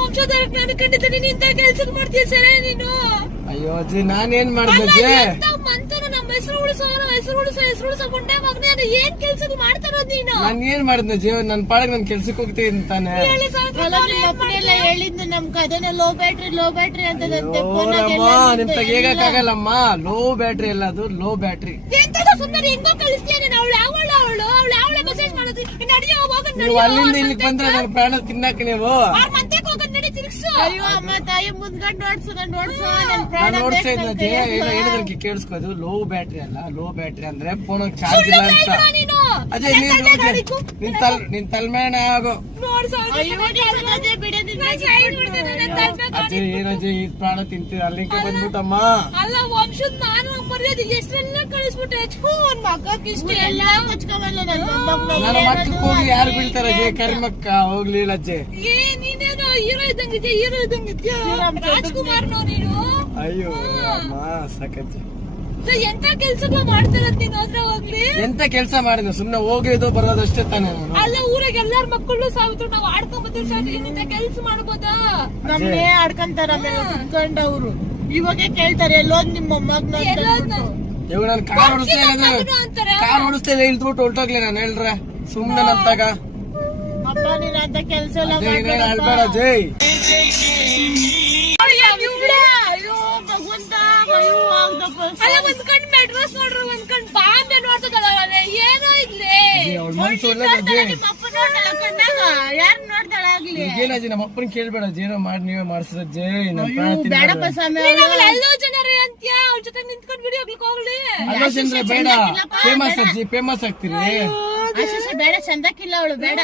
ವಂಶೋದ್ಧಾರಕ್ಕೆ ನಾನು ಖಂಡಿತ ನೀನ್ ಇಂತ ಕೆಲ್ಸ ಮಾಡ್ತೀಯ ಸರಿ ನೀನು. ಅಯ್ಯೋ ಅಜ್ಜಿ ನಾನೇನ್ ಮಾಡ್ದೆ ನಮ್ಮ ಹೆಸರು ಉಳಿಸೋ ಗುಂಡೆ ಮಗನೇ ಏನ್ ಕೆಲ್ಸ ಮಾಡ್ತಾರೋದ್ ನೀನು. ನಾನ್ ಏನ್ ಮಾಡಿದ್ನ ಜೀವ ನನ್ ಪಾಡಕ್ ನನ್ ಕೆಲ್ಸಕ್ಕೆ ಹೋಗ್ತೀನಿ ತಾನೆ. ಹೇಳಿದ್ದು ನಮ್ ಕದನ ಲೋ ಬ್ಯಾಟ್ರಿ ಅಂತದಂತೆ. ನಿಮ್ ತೆಗಿಯಕಾಗಲ್ಲಮ್ಮ, ಲೋ ಬ್ಯಾಟ್ರಿ ಅಲ್ಲ ಅದು, ಲೋ ಬ್ಯಾಟ್ರಿ. ಎಂತದ ಸುಂದರಿ ಹೆಂಗೋ ಕಳಿಸ್ತೀಯ ನೀನು. ಅವಳೆ ಮೆಸೇಜ್ ಮಾಡೋದು ನೀವು ಅಲ್ಲಿಂದ ಇಲ್ಲಿಗೆ ಬಂದ್ರೆ ನನ್ನ ಪ್ರಾಣ ತಿನ್ನಕ್ ನೀವು. ಅಯ್ಯೋ ಅಮ್ಮ ತಾಯಿ ಮುಂದ್ಗಂಡ್ ನೋಡ್ಸು ನೋಡ್ತಾ ಇದ್ದೆ ಹೇಳಿದ್ರೆ ಕೇಳಿಸ್ಕೋದು. ಲೋ ಬ್ಯಾಟ್ರಿ ಅಲ್ಲ, ಲೋ ಬ್ಯಾಟ್ರಿ ಅಂದ್ರೆ ಫೋನ್ ಚಾರ್ಜ್ ಇಲ್ಲ ಅಂತ. ಅಜಯ್ ನಿನ್ ತಲ್ಮೇಣ ಆಗು. ಅಜಯ್ ಏನಜಯ್ ಈ ಪ್ರಾಣ ತಿಂತೀರ ಅಲ್ಲಿಗೆ ಬಂದ್ಬಿಟ್ಟಮ್ಮ. ಅಲ್ಲ ವಂಶದ ನಾನು ಮರ್ಯಾದೆ ಎಷ್ಟೆಲ್ಲ ಕಳಿಸ್ಬಿಟ್ಟೆ. ಮಕ್ಕಕ್ಕೆ ಎಲ್ಲ ಮುಚ್ಕೊಂಬಲ್ಲ ನನ್ನ ಮಕ್ಕಳಿಗೆ ಹೋಗಿ ಯಾರು ಬೀಳ್ತಾರ ಅಜಯ್? ಕರ್ಮಕ್ಕ ಹೋಗ್ಲಿಲ್ಲ ಅಜ್ಜೆ. ನೀನೇನೋ ಹೀರೋ ಇದ್ದಂಗಿದ್ಯಾ, ರಾಜ್ಕುಮಾರ್ನೋ ನೀನು. ಅಯ್ಯೋ ಸಾಕಜ್ಜಿ. ಎಂತ ಕೆಲ್ಸಗಳು ಮಾಡ್ತಾರ ನೀನು ಅದ್ರ ಹೋಗ್ಲಿ. ಎಂತ ಕೆಲ್ಸ ಮಾಡಿದ? ಸುಮ್ನೆ ಹೋಗೋದು ಬರೋದಷ್ಟೇ ತಾನೆ. ಅಲ್ಲ ಊರಾಗ ಎಲ್ಲಾರ ಮಕ್ಕಳು ಸಾವಿದ್ರು ನಾವು ಆಡ್ಕೊಂಬತ್ತೀವಿ. ಇಂತ ಕೆಲ್ಸ ಮಾಡ್ಬೋದಾ? ನಮ್ಮೇ ಆಡ್ಕೊಂತಾರ ಕುತ್ಕೊಂಡವ್ರು. ಇವಾಗ ಕೇಳ್ತಾರೆ ಎಲ್ಲೋದ್ ನಿಮ್ಮ ಮಗ್ನ. ಇವಾಗ ನಾನು ಕಾರ್ ಓಡಿಸ್ಲಿಲ್ಲ ಇಳ್ದ್ಬಿಟ್ಟು ಹೊಲ್ಟೋಗ್ಲಿ ನಾನು ಹೇಳ್ರ ಸುಮ್ನೆ ನಂತಾಗ. ಅಪ್ಪ ನೀನ್ ಅಂತ ಕೆಲ್ಸ ಎಲ್ಲ ಹೇಳ್ಬೇಡ ಜೈ. ಅಲ್ಲ ಒಂದ್ ಕಣ್ ಮೆಡ್ರಸ್ ನೋಡ್ರಿ, ಒಂದ್ ಕಣ್ ಬಾಂಬೆ ನೋಡ್ತದಲ್ಲ. ಏನೋ ಇದ್ಲಿ ಯಾರು ನೋಡ್ತಾಳ ಆಗ್ಲಿ. ಏನಾಜಿ ನಮ್ಮ ಅಪ್ಪನ ಕೇಳ್ಬೇಡ, ಜೇನೋ ಮಾಡಿ ನೀವೇ ಮಾಡಿಸಿದ ಜೈ. ಬೇಡಪ್ಪ ಸ್ವಾಮಿ. ಎಲ್ಲೋ ಜನರೇ ಅಂತ್ಯ ಅವ್ರ ಜೊತೆ ನಿಂತ್ಕೊಂಡ್ ವಿಡಿಯೋ ಹೋಗ್ಲಿ. ಅಲ್ಲೋ ಜನರೇ ಬೇಡ, ಫೇಮಸ್ ಅಜ್ಜಿ, ಫೇಮಸ್ ಆಗ್ತೀರಿ. ಬೇಡ ಚಂದಕ್ಕಿಲ್ಲ ಅವಳು ಬೇಡ.